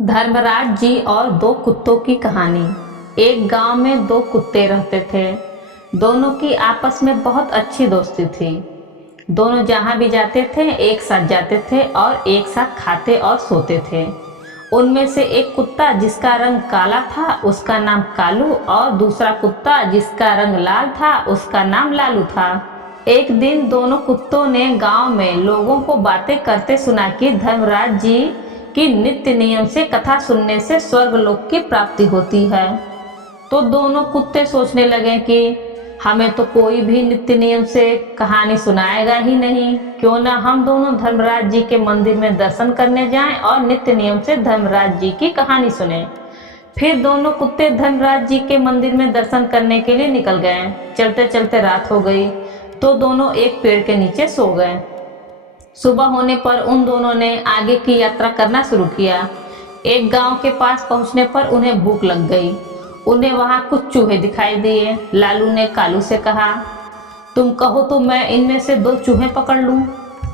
धर्मराज जी और दो कुत्तों की कहानी। एक गांव में दो कुत्ते रहते थे। दोनों की आपस में बहुत अच्छी दोस्ती थी। दोनों जहां भी जाते थे एक साथ जाते थे और एक साथ खाते और सोते थे। उनमें से एक कुत्ता जिसका रंग काला था उसका नाम कालू, और दूसरा कुत्ता जिसका रंग लाल था उसका नाम लालू था। एक दिन दोनों कुत्तों ने गांव में लोगों को बातें करते सुना कि धर्मराज जी कि नित्य नियम से कथा सुनने से स्वर्गलोक की प्राप्ति होती है। तो दोनों कुत्ते सोचने लगे कि हमें तो कोई भी नित्य नियम से कहानी सुनाएगा ही नहीं, क्यों ना हम दोनों धर्मराज जी के मंदिर में दर्शन करने जाएं और नित्य नियम से धर्मराज जी की कहानी सुने। फिर दोनों कुत्ते धर्मराज जी के मंदिर में दर्शन करने के लिए निकल गए। चलते चलते रात हो गई तो दोनों एक पेड़ के नीचे सो गए। सुबह होने पर उन दोनों ने आगे की यात्रा करना शुरू किया। एक गांव के पास पहुंचने पर उन्हें भूख लग गई। उन्हें वहां कुछ चूहे दिखाई दिए। लालू ने कालू से कहा, तुम कहो तो मैं इनमें से दो चूहे पकड़ लूं।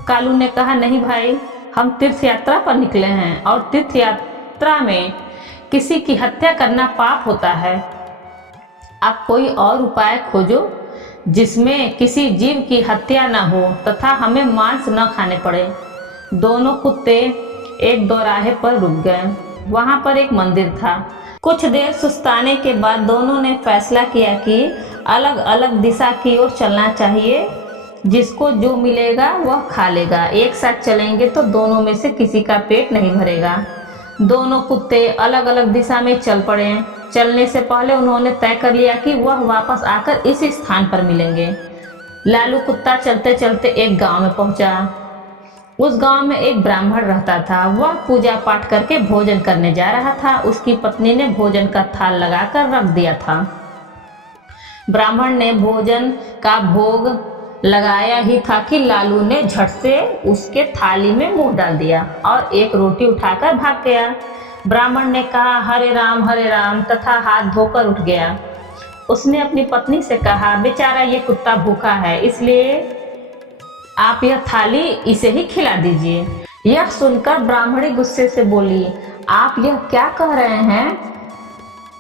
कालू ने कहा, नहीं भाई, हम तीर्थ यात्रा पर निकले हैं और तीर्थ यात्रा में किसी की हत्या करना पाप होता है। आप कोई और उपाय खोजो जिसमें किसी जीव की हत्या न हो तथा हमें मांस न खाने पड़े। दोनों कुत्ते एक दोराहे पर रुक गए। वहां पर एक मंदिर था। कुछ देर सुस्ताने के बाद दोनों ने फैसला किया कि अलग अलग दिशा की ओर चलना चाहिए। जिसको जो मिलेगा वह खा लेगा। एक साथ चलेंगे तो दोनों में से किसी का पेट नहीं भरेगा। दोनों कुत्ते अलग अलग दिशा में चल पड़े। चलने से पहले उन्होंने तय कर लिया कि वह वापस आकर इसी स्थान पर मिलेंगे। लालू कुत्ता चलते चलते एक गांव में पहुंचा। उस गांव में एक ब्राह्मण रहता था। वह पूजा पाठ करके भोजन करने जा रहा था। उसकी पत्नी ने भोजन का थाल लगाकर रख दिया था। ब्राह्मण ने भोजन का भोग लगाया ही था कि लालू ने झट से उसके थाली में मुंह डाल दिया और एक रोटी उठाकर भाग गया। ब्राह्मण ने कहा, हरे राम तथा हाथ धोकर उठ गया। उसने अपनी पत्नी से कहा, बेचारा ये कुत्ता भूखा है, इसलिए आप यह थाली इसे ही खिला दीजिए। यह सुनकर ब्राह्मणी गुस्से से बोली, आप यह क्या कह रहे हैं?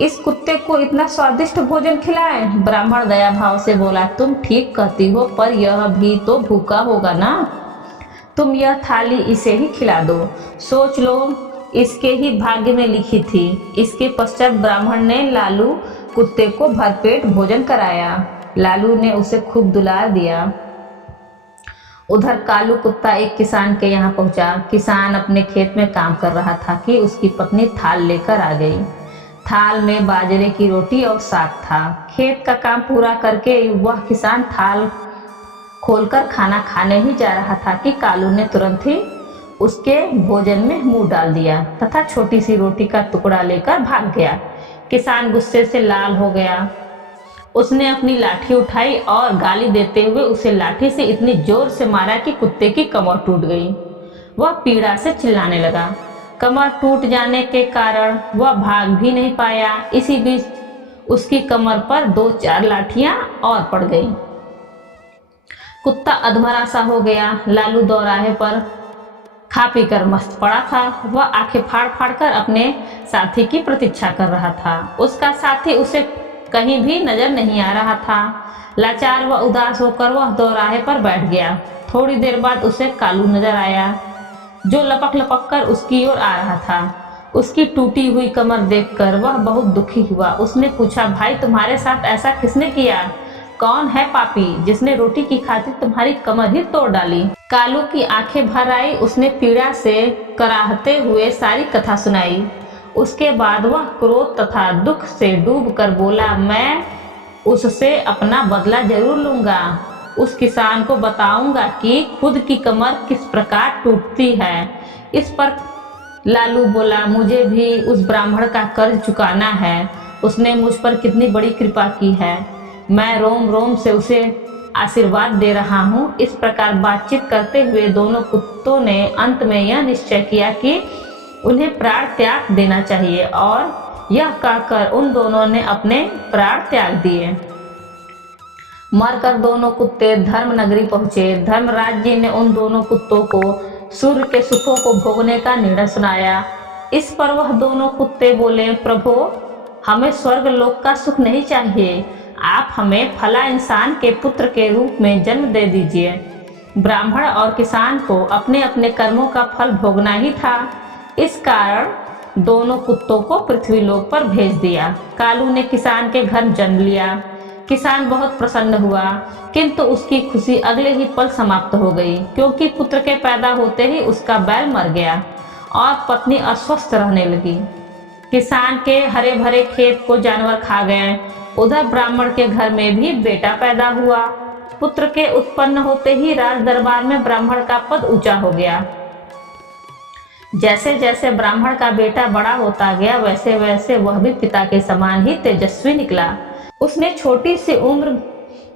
इस कुत्ते को इतना स्वादिष्ट भोजन खिलाएं? ब्राह्मण दया भाव से बोला, तुम ठीक कहती हो, पर यह भी तो भूखा होगा ना। तुम यह थाली इसे ही खिला दो। सोच लो, इसके ही भाग्य में लिखी थी। इसके पश्चात ब्राह्मण ने लालू कुत्ते को भरपेट भोजन कराया। लालू ने उसे खूब दुलार दिया। उधर कालू कुत्ता एक किसान के यहाँ पहुंचा। किसान अपने खेत में काम कर रहा था कि उसकी पत्नी थाल लेकर आ गई। थाल में बाजरे की रोटी और साग था। खेत का काम पूरा करके वह किसान थाल खोलकर खाना खाने ही जा रहा था कि कालू ने तुरंत ही उसके भोजन में मुंह डाल दिया तथा छोटी सी रोटी का टुकड़ा लेकर भाग गया। किसान गुस्से से लाल हो गया। उसने अपनी लाठी उठाई और गाली देते हुए उसे लाठी से इतनी जोर से मारा कि कुत्ते की कमर टूट गई। वह पीड़ा से चिल्लाने लगा। कमर टूट जाने के कारण वह भाग भी नहीं पाया। इसी बीच उसकी कमर पर 2-4 लाठियां और पड़ गई। कुत्ता अधमरा सा हो गया। लालू दोराहे पर खा पी कर मस्त पड़ा था। वह आंखें फाड़ फाड़ कर अपने साथी की प्रतीक्षा कर रहा था। उसका साथी उसे कहीं भी नजर नहीं आ रहा था। लाचार व उदास होकर वह दोराहे पर बैठ गया। थोड़ी देर बाद उसे कालू नजर आया, जो लपक लपक कर उसकी ओर आ रहा था। उसकी टूटी हुई कमर देखकर वह बहुत दुखी हुआ। उसने पूछा, भाई, तुम्हारे साथ ऐसा किसने किया? कौन है पापी जिसने रोटी की खातिर तुम्हारी कमर ही तोड़ डाली? कालू की आंखें भर आई। उसने पीड़ा से कराहते हुए सारी कथा सुनाई। उसके बाद वह क्रोध तथा दुख से डूबकर बोला, मैं उससे अपना बदला जरूर लूंगा। उस किसान को बताऊंगा कि खुद की कमर किस प्रकार टूटती है। इस पर लालू बोला, मुझे भी उस ब्राह्मण का कर्ज चुकाना है। उसने मुझ पर कितनी बड़ी कृपा की है। मैं रोम रोम से उसे आशीर्वाद दे रहा हूँ। इस प्रकार बातचीत करते हुए दोनों कुत्तों ने अंत में यह निश्चय किया कि उन्हें प्राण त्याग देना चाहिए, और यह कहकर उन दोनों ने अपने प्राण त्याग दिए। मरकर दोनों कुत्ते धर्म नगरी पहुंचे। धर्मराज जी ने उन दोनों कुत्तों को सूर्य के सुखों को भोगने का निर्णय सुनाया। इस पर वह दोनों कुत्ते बोले, प्रभु, हमें स्वर्ग लोक का सुख नहीं चाहिए, आप हमें फला इंसान के पुत्र के रूप में जन्म दे दीजिए। ब्राह्मण और किसान को अपने अपने कर्मों का फल भोगना ही था। इस कारण दोनों कुत्तों को पृथ्वीलोक पर भेज दिया। कालू ने किसान के घर जन्म लिया। किसान बहुत प्रसन्न हुआ, किंतु उसकी खुशी अगले ही पल समाप्त हो गई, क्योंकि पुत्र के पैदा होते ही उसका बैल मर गया और पत्नी अस्वस्थ रहने लगी। किसान के हरे भरे खेत को जानवर खा गए। उधर ब्राह्मण के घर में भी बेटा पैदा हुआ। पुत्र के उत्पन्न होते ही राज दरबार में ब्राह्मण का पद ऊंचा हो गया। जैसे जैसे ब्राह्मण का बेटा बड़ा होता गया, वैसे वैसे वह भी पिता के समान ही तेजस्वी निकला। उसने छोटी सी उम्र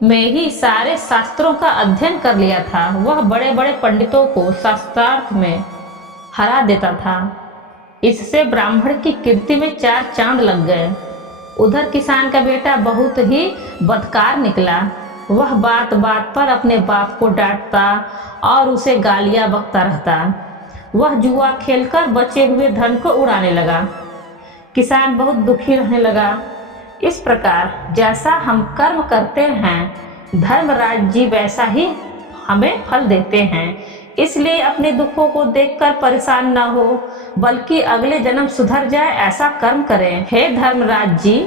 में ही सारे शास्त्रों का अध्ययन कर लिया था। वह बड़े बड़े पंडितों को शास्त्रार्थ में हरा देता था। इससे ब्राह्मण की कीर्ति में 4 चांद लग गए। उधर किसान का बेटा बहुत ही बदकार निकला। वह बात बात पर अपने बाप को डांटता और उसे गालियां बकता रहता। वह जुआ खेलकर बचे हुए धन को उड़ाने लगा। किसान बहुत दुखी रहने लगा। इस प्रकार जैसा हम कर्म करते हैं, धर्मराज जी वैसा ही हमें फल देते हैं। इसलिए अपने दुखों को देखकर परेशान न हो, बल्कि अगले जन्म सुधर जाए ऐसा कर्म करें। हे धर्मराज जी,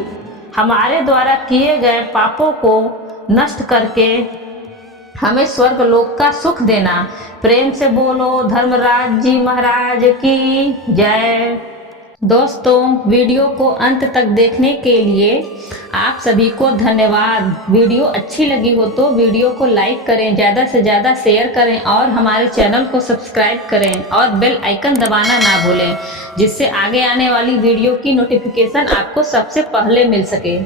हमारे द्वारा किए गए पापों को नष्ट करके हमें स्वर्ग लोक का सुख देना। प्रेम से बोलो धर्मराज जी महाराज की जय। दोस्तों, वीडियो को अंत तक देखने के लिए आप सभी को धन्यवाद। वीडियो अच्छी लगी हो तो वीडियो को लाइक करें, ज़्यादा से ज़्यादा शेयर करें और हमारे चैनल को सब्सक्राइब करें और बेल आइकन दबाना ना भूलें, जिससे आगे आने वाली वीडियो की नोटिफिकेशन आपको सबसे पहले मिल सके।